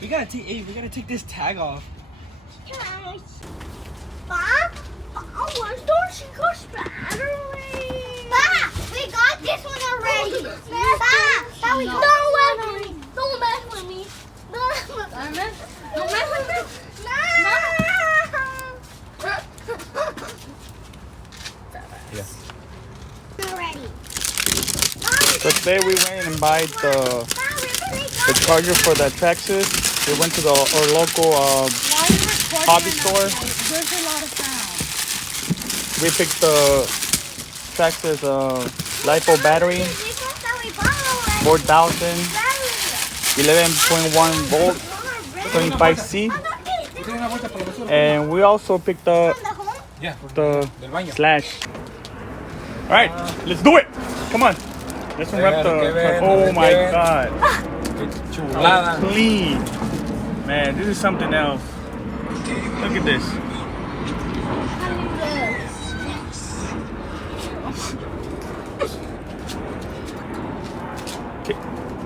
We gotta take this tag off. Mom, where's Dorsey's battery? Mom, we got this one already. Mom, we got don't mess with me. Don't mess with me. Yeah. Already. So today we went and bought the charger for the Traxxas. We went to our local hobby store. There's a lot of sound. We picked the Traxxas LiPo battery, 4000, 11.1 volt, 25C. And we also picked up the Slash. All right, let's do it. Come on. Let's unwrap the. Oh my God. Oh, clean. Man, this is something else. Look at this.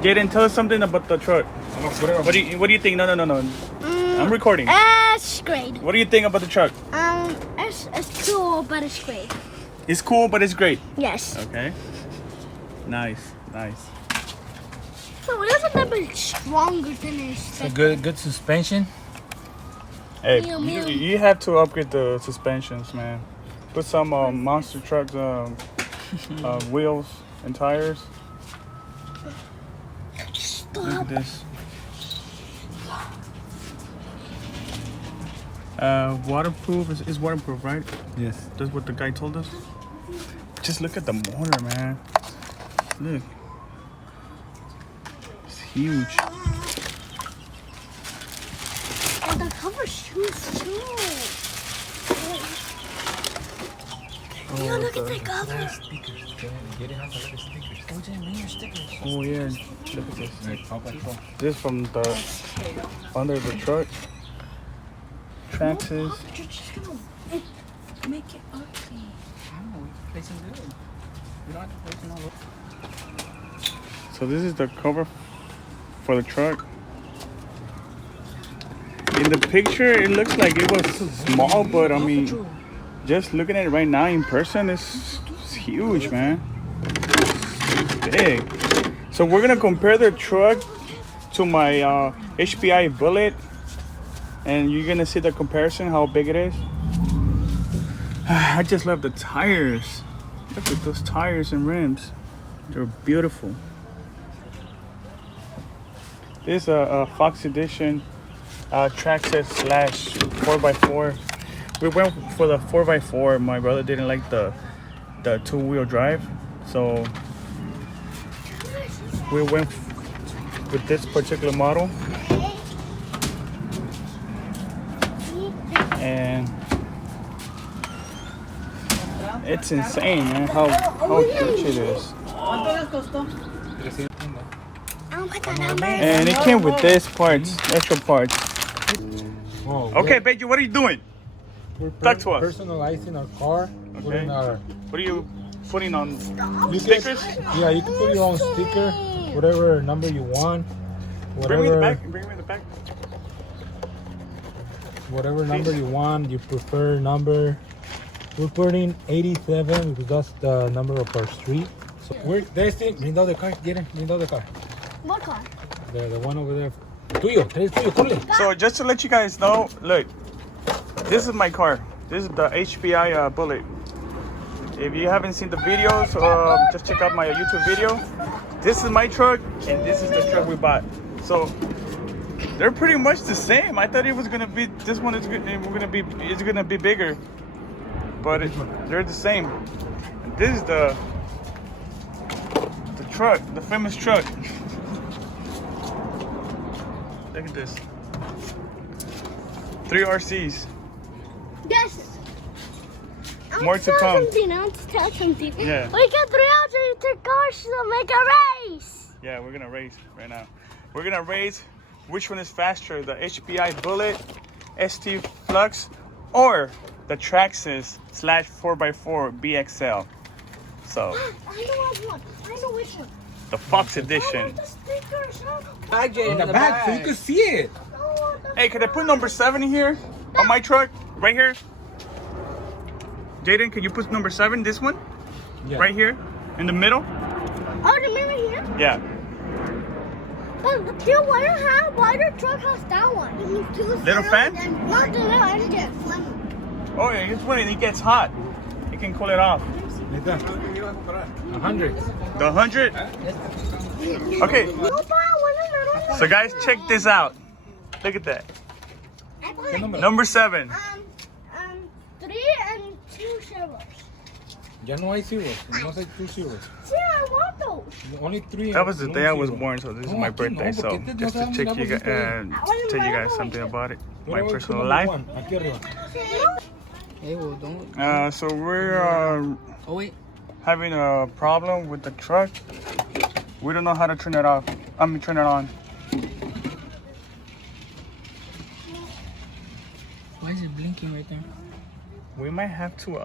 Get in, tell us something about the truck. What do you think? No. I'm recording. It's great. What do you think about the truck? It's cool, but it's great. It's cool, but it's great. Yes. Okay. Nice. So it doesn't that much stronger than it's A good suspension. Hey, you have to upgrade the suspensions, man. Put some monster trucks wheels and tires. Look at this. Waterproof is waterproof, right? Yes. That's what the guy told us. Just look at the motor, man. Look. It's huge. And the cover shoes too. Oh, Look at the cover. Oh yeah, look at this. This from the under the truck. Traxxas. You're just gonna make it ugly. I don't know. We can place them good. You don't have to place them all over. So this is the cover for the truck. In the picture, it looks like it was small, but I mean, just looking at it right now in person, it's huge, man. It's big. So we're gonna compare the truck to my HPI Bullet, and you're gonna see the comparison, how big it is. I just love the tires. Look at those tires and rims. They're beautiful. This is a Fox Edition Traxxas Slash 4x4. We went for the 4x4. My brother didn't like the two-wheel drive, so we went with this particular model. And it's insane, man, how huge it is. And it came with this parts, extra parts. Okay, Beji, what are you doing? We're Talk to us. personalizing our car. Okay. What are you putting on stickers? Yeah, you can put your own sticker, whatever number you want. Bring me the back. Whatever number you want, your preferred number. We're putting 87 because that's the number of our street. So we're testing. Bring down the car. Get in. Bring down the car. What car? The one over there. Tuyo. It's tuyo. Corre. So just to let you guys know, look, this is my car. This is the HPI Bullet. If you haven't seen the videos, just check out my YouTube video. This is my truck, and this is the truck we bought. So they're pretty much the same. I thought it was gonna be this one is gonna be bigger, but they're the same. And this is the truck, the famous truck. Look at this. 3 RCs. Yes. More to come. Tell something. Yeah. We got 303 cars to make a race. Yeah, we're gonna race right now. We're gonna race which one is faster, the HPI Bullet, ST Flux, or the Traxxas Slash 4x4 VXL. So I know which one. The Fox edition. Bag, Jay, In the back, so you can see it. Hey, could I put number 7 here on my truck? Right here? Jaden, can you put number 7, this one? Yeah. Right here? In the middle? Oh, the mirror here? Yeah. But still, why the truck has that one? Little fan? Not the little engine. Oh, yeah, it's when it gets hot. You can cool it off. Like that. 100. The 100? Okay. So guys, check this out. Look at that. Number 7. 3 and 2 zeros. Ya no hay zeros. No hay 2 zeros. Yeah, I want those. Only 3. That was the day I was zero. born, so this is No, my aquí birthday. no, So porque este just to no check you guys, tell you guys something about it, my personal life. Aquí arriba. Hey, well, don't. So we're Oh, wait. having a problem with the truck. We don't know how to turn it off. Turn it on. Why is it blinking right there? We might have to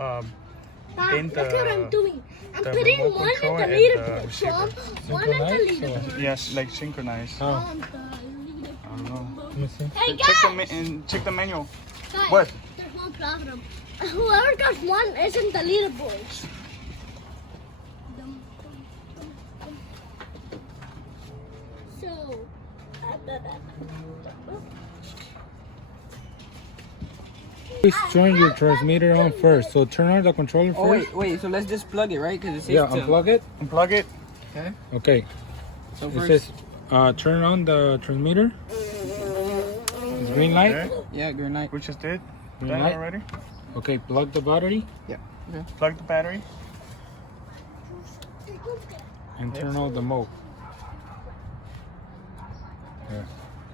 in Look what I'm doing. I'm the putting remote one in control the and leader the board. So I'm receiver. one in the Synchronized, leader or- board. Yes, like synchronized. Oh, I don't know. let me see. Hey Check the manual. guys, What? there's one problem. Whoever got one is in the leaderboards. So, Please turn your transmitter on first. So turn on the controller Oh, first. wait. So let's just plug it, right? Because it says Yeah, to. unplug it. Unplug it. Okay. Okay. So It first. says turn on the transmitter. It's green light. Okay. Yeah, green light. We just did Green that light. already. Okay, plug the battery Plug the battery. and turn on the mode.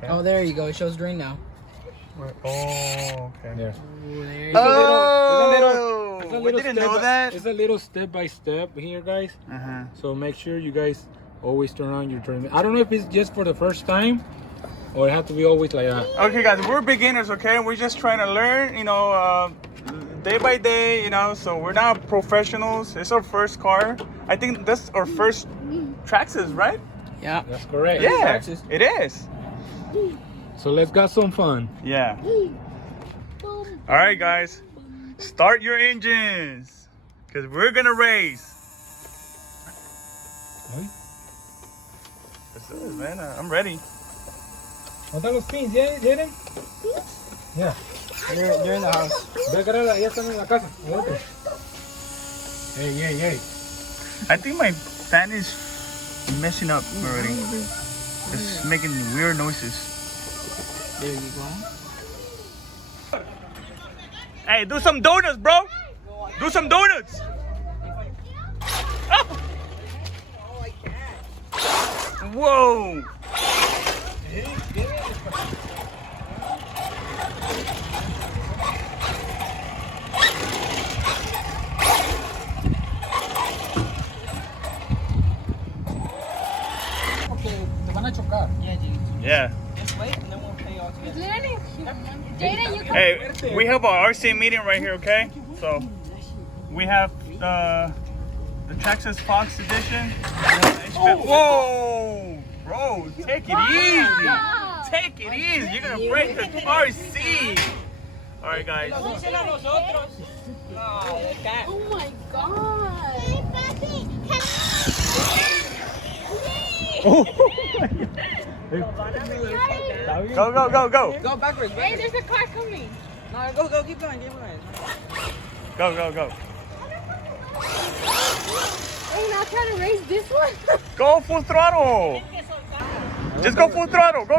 Oh, there you go. It shows green now. Oh, okay. There. Ooh, there you Oh, It's a we little didn't step know by- that. It's a little step by step here, guys. Uh-huh. So make sure you guys always turn on your transmitter. I don't know if it's just for the first time or it has to be always like that. Okay, guys, we're beginners, okay? We're just trying to learn, day by day, so we're not professionals. It's our first car. I think that's our first Traxxas, right? Yeah. That's correct. Yeah, Traxxas. it is. So let's got some fun. Yeah. All right, guys, start your engines, because we're going to race. Let's do this, man. I'm ready. ¿Dónde los pins? ¿Vienen? Yeah. You're in the house. Ve, Carela, ya están en la casa. Adentro. Hey. I think my fan is messing up already. It's making weird noises. There you go. Hey, do some donuts, bro. Do some donuts. Oh. Whoa. Te van a chocar. Yeah, G. Yeah. Just wait and then we'll pay all together. Jaden, you can. Hey, we have our RC meeting right here, okay? So we have the Traxxas Fox edition. Whoa, bro, take it easy. Take it easy. You're gonna break the RC. All right, guys. Oh my god. Oh. Go. Go backwards. Hey, there's a car coming. No, go. Keep going. Go. Hey, now trying to race this one? Go full throttle. Just go full throttle. Go.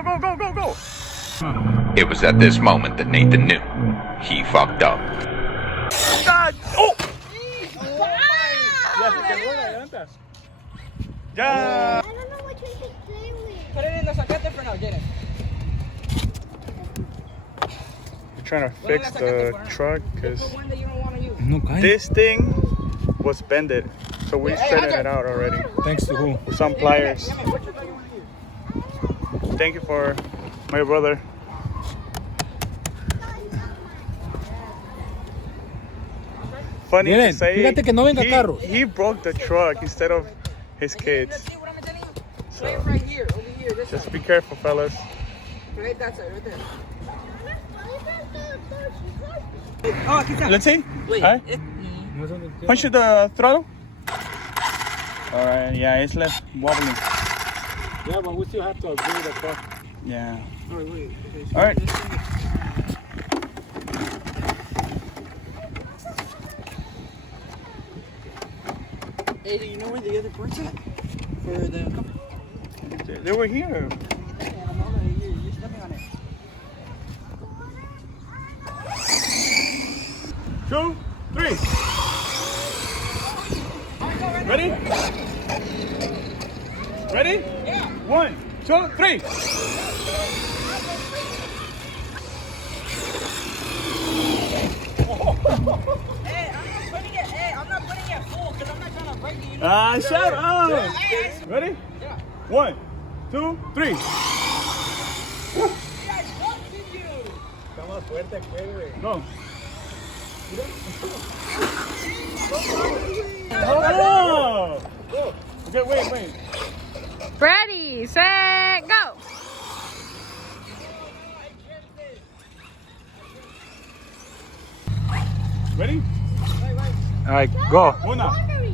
It was at this moment that Nathan knew he fucked up. God. Oh. Yeah. I don't know what you should play with. Put it in the sacate for now, Jaden. We're trying to fix the truck because Put one that you don't want to use. No, guys. this thing was bended. So we straightened it out already Thanks to who? with some pliers. Thank you for my brother. Funny to Miren, say, fíjate que no venga carro. he broke the truck instead of his kids. See what I'm telling you? Play it right here, over here. This Just side. be careful, fellas. Play it that side, right there. Oh, aquí está. Let's see. Wait. All right. Punch the throttle. All right. Yeah, it's left wobbling. Yeah, but we still have to upgrade the car. Yeah. Oh, wait. Okay, All right. Hey, do you know where the other parts at? For the company? They were here. You're stepping on it. 2, 3. Ready? Ready? Yeah. 1, 2, 3. I'm not putting it full because I'm not trying to break it. You know? Ah, shut up. Ready? Yeah. 1, 2, 3. Está más fuerte que güey. Go. Oh! Okay, wait. Ready, set, go. Ready? All right, go. 1,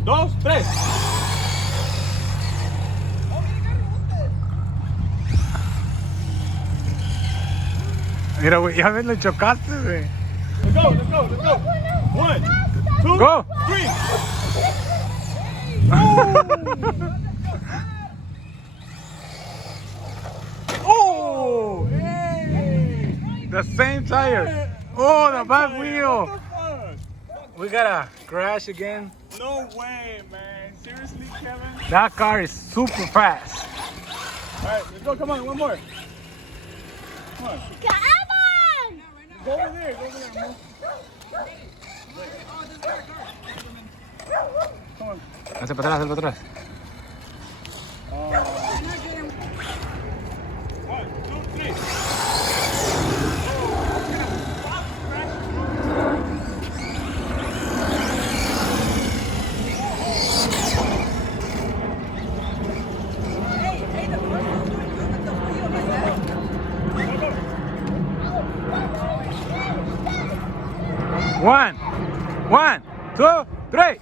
2, 3. Mira, güey, ya ves, le chocaste, güey. Let's go. 1, 2, Go. 3. Oh! Hey! The same tire. Oh, the back What wheel. the fuck? We gotta crash again. No way, man. Seriously, Kevin? That car is super fast. Alright, let's go. Come on, one more. Come on. Come on! Go over there. Move. Come on. Hace para atrás, hace para atrás. 1, 2, 3. One, 2, 3.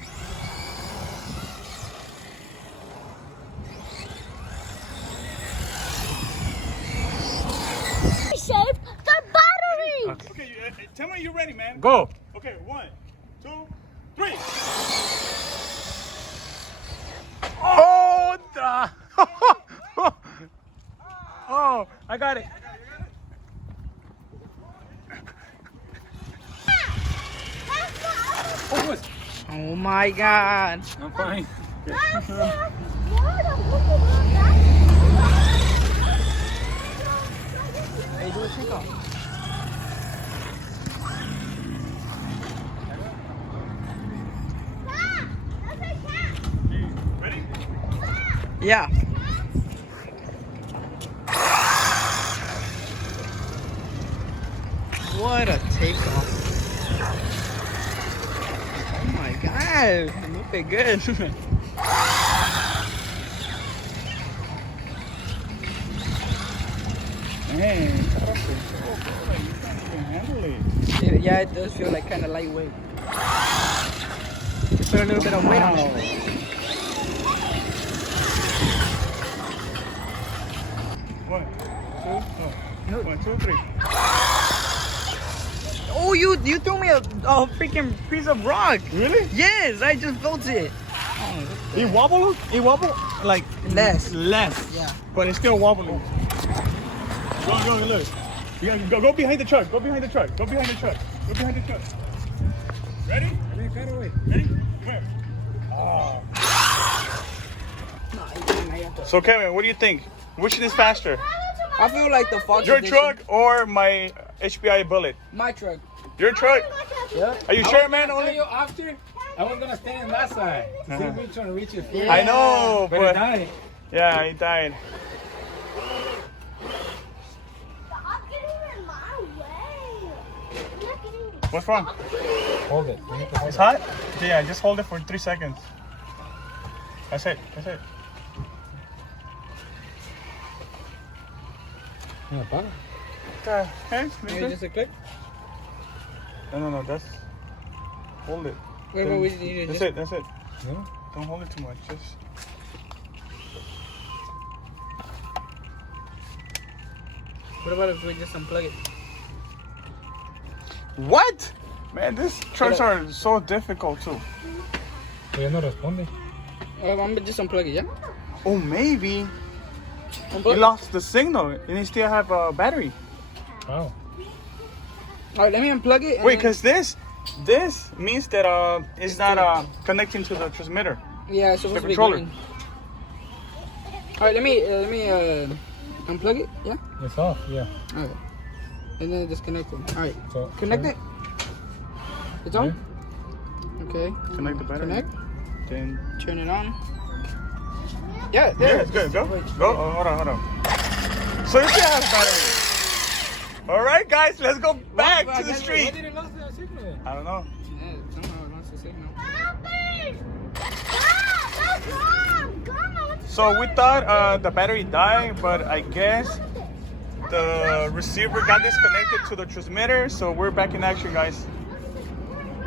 Save the battery! Okay, tell me you're ready, man. Go. Okay, 1, 2, 3. Oh, oh, I got it. Oh my God. I'm fine. Hey, do a takeoff. Ready? Yeah. What a takeoff. Oh my God. Looking good. Man, you can't even handle it. Yeah, it does feel like kind of lightweight. Put a little bit of weight on it. One, two, 1, 2, 3. Oh, you threw me a freaking piece of rock. Really? Yes, I just felt it. It wobble? It wobble like Less. Yeah. But it's still wobbling. Go, look. You gotta go behind the truck. Go behind the truck. Ready? Ready? Come here. Oh. So Kevin, what do you think? Which is faster? I feel like the Fox Your edition. truck or my HPI Bullet? My truck. Your truck? Yeah. Are you sure, man? Only After, I was gonna stand on that side. See which one reaches first. I know, But it but died. yeah, he died. Stop getting in my way. I'm not getting in. What's wrong? Hold it. You need to hold It's hot? Yeah, just hold it for 3 seconds. That's it. Yeah, apaga. The heck? Maybe just a click. No, that's... Hold it. Wait, Then- we need to That's just... it, that's it. No? Don't hold it too much, just... What about if we just unplug it? What? Man, these trucks are so difficult too. Ya no responde. I'm gonna just unplug it, yeah? Oh, maybe Unplug he lost the signal and he still have a battery. Wow. Alright, let me unplug it. and Wait, then- cause this means that it's not connecting to the transmitter. Yeah, it's supposed the to be controller. green. Alright, let me unplug it, yeah? It's off, yeah. Okay. And then disconnect it. Alright, So connect it. It's on? Okay. Connect the battery. Connect. Then Turn it on. Yeah, there. yeah, it's good. Go, Wait, go. Oh, hold on. So it still has battery. All right, guys, let's go back to the Why street. did it lose the signal? I don't know. Yeah, somehow it lost the signal. So we thought the battery died, but I guess the receiver got disconnected to the transmitter. So we're back in action, guys.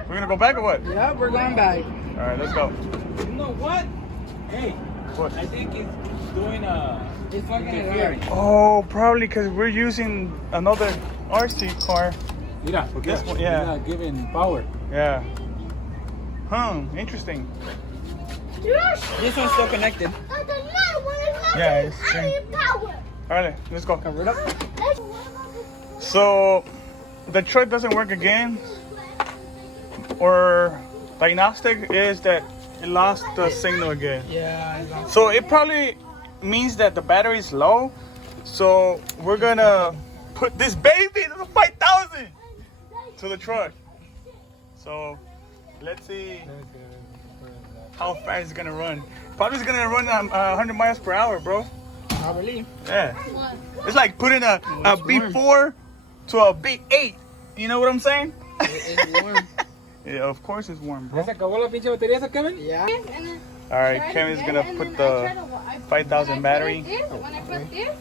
We're gonna go back or what? Yeah, we're going back. All right, let's go. You know what? Hey, What? I think it's doing It's fucking interference. Oh, probably because we're using another RC car. Mira, porque This one, yeah. it's not giving power. Yeah. Huh, interesting. This one's still connected. Yeah, it's green. All right, let's go. Cover it up. So the truck doesn't work again. Or diagnostic is that it lost the signal again. Yeah, I lost. So it probably means that the battery is low. So we're gonna put this baby to the 5,000 to the truck. So let's see how fast it's gonna run. Probably it's gonna run 100 miles per hour, bro. Probably. Yeah. It's like putting a B4 to a B8. You know what I'm saying? It's warm. Yeah, of course it's warm, ¿Ya bro. se acabó la pinche batería esa, Kevin? Yeah. All right, Kevin's gonna put the 5,000 battery. When I put this,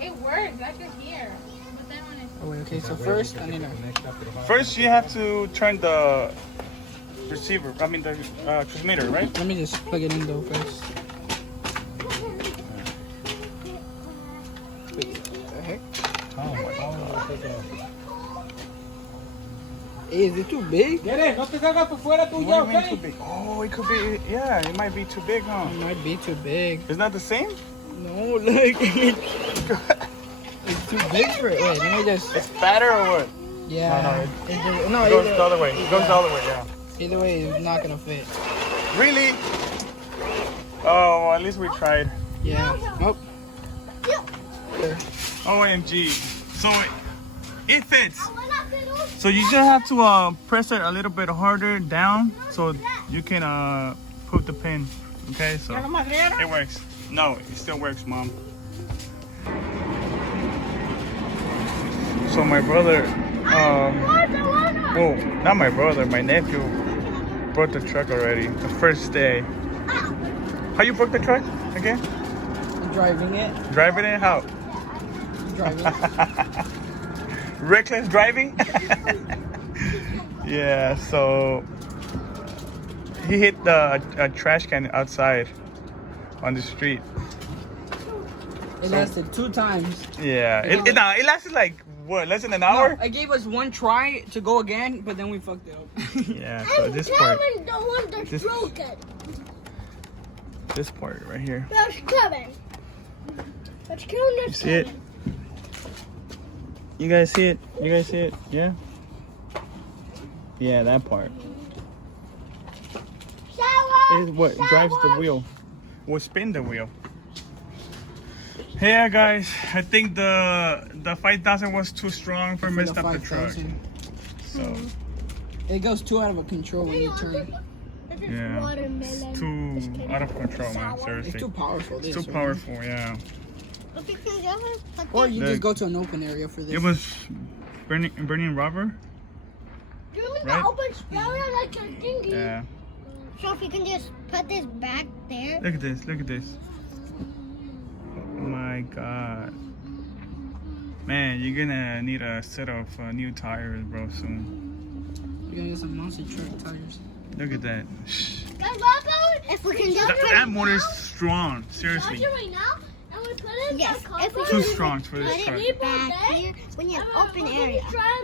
it works. I can hear. But then when I Oh, wait, okay, so first I need to... First, you have to turn the receiver. I mean the transmitter, right? Let me just plug it in though first. Wait, what the heck? Hey, is it too big? ¿Quieres? No te salgas por fuera tú What do ya, you mean too okay? big? Oh, it could be. Yeah, it might be too big, huh? It might be too big. It's not the same. No, like it's too big for it. Wait, let me just. It's fatter or what? Yeah. It No, goes either, the other way. It goes the other way. Yeah. either way, it's not gonna fit. Really? Oh, well, at least we tried. Yeah. Oh. OMG. So it fits. So you just have to press it a little bit harder down so you can put the pin. Okay, so it works. No, it still works, Mom. So my brother, well, not my brother, my nephew brought the truck already. The first day. How you broke the truck again? Driving it. Driving it? How? Driving it. Reckless driving? Yeah, so he hit a trash can outside on the street. It lasted 2 times. Yeah, it lasted like, what, less than an hour? No, I gave us 1 try to go again, but then we fucked it up. Yeah, so this part, The one that's This- broken. this part right here. That's Kevin. That's Kevin. You see it? You guys see it? You guys see it? Yeah? Yeah, that part. Is what drives the wheel. Will spin the wheel. Yeah, guys, I think the 5,000 was too strong for messed up the truck. 5,000. So It goes too out of control when you turn. yeah, it's too out of control, man. It's Seriously, too powerful. it's This too right? powerful. Yeah, Or you The- just go to an open area for this. it was burning rubber. Right? Like a dinghy. Yeah. So if you can just put this back there. Look at this. Look at this. Oh my God. Man, you're gonna need a set of new tires, bro, soon. We're gonna get some monster truck tires. Look at that. If we can do it That motor is strong, seriously. right now, and we put it yes, if we Too can strong for this truck. back here, we need an open area,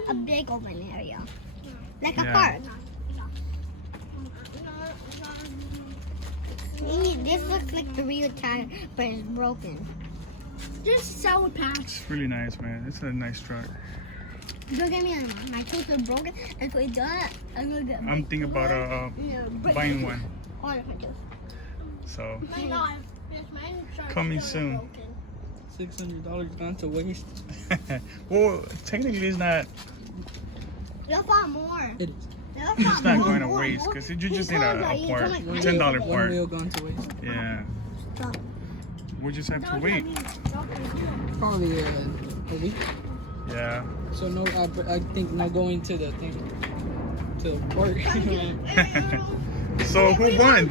a big open area, like a Yeah. park. This looks like the real tire, but it's broken. This is sour patch. It's really nice, man. It's a nice truck. Don't get me on my tooth are broken. If we do it, I'm gonna get. I'm thinking about buying one. All of my tooth. So Coming coming soon. $600 gone to waste. Well, technically it's not. You'll find more. It is. It's not going to waste because you just need a part, $10 One part. wheel gone to waste. Yeah. We just have to wait. Probably a week. Yeah. So no, I think no going to the thing, to the port. So who won?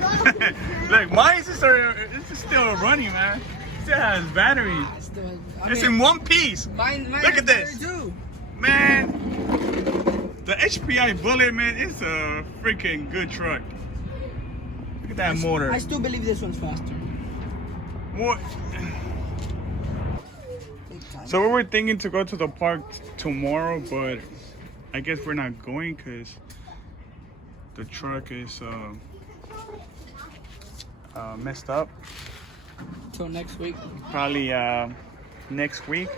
Like mine is still running, man. It still has battery. It's in one piece. Mine Look at this. too. Man, the HPI Bullet, man, it's a freaking good truck. Look at that motor. I still believe this one's faster. What? So we were thinking to go to the park tomorrow, but I guess we're not going because the truck is messed up. Till next week. Probably next week.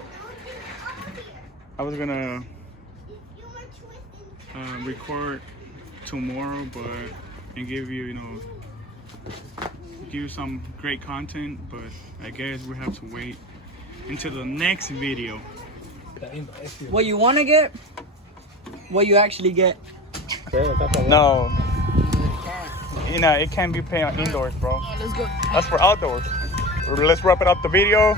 I was gonna record tomorrow, but and give you, give you some great content, but I guess we have to wait until the next video. What you want to get? What you actually get? No, it can't be playing on indoors, bro. Let's go. That's for outdoors. Let's wrap it up the video.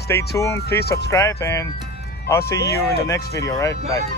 Stay tuned, please subscribe, and I'll see you in the next video, right? Bye.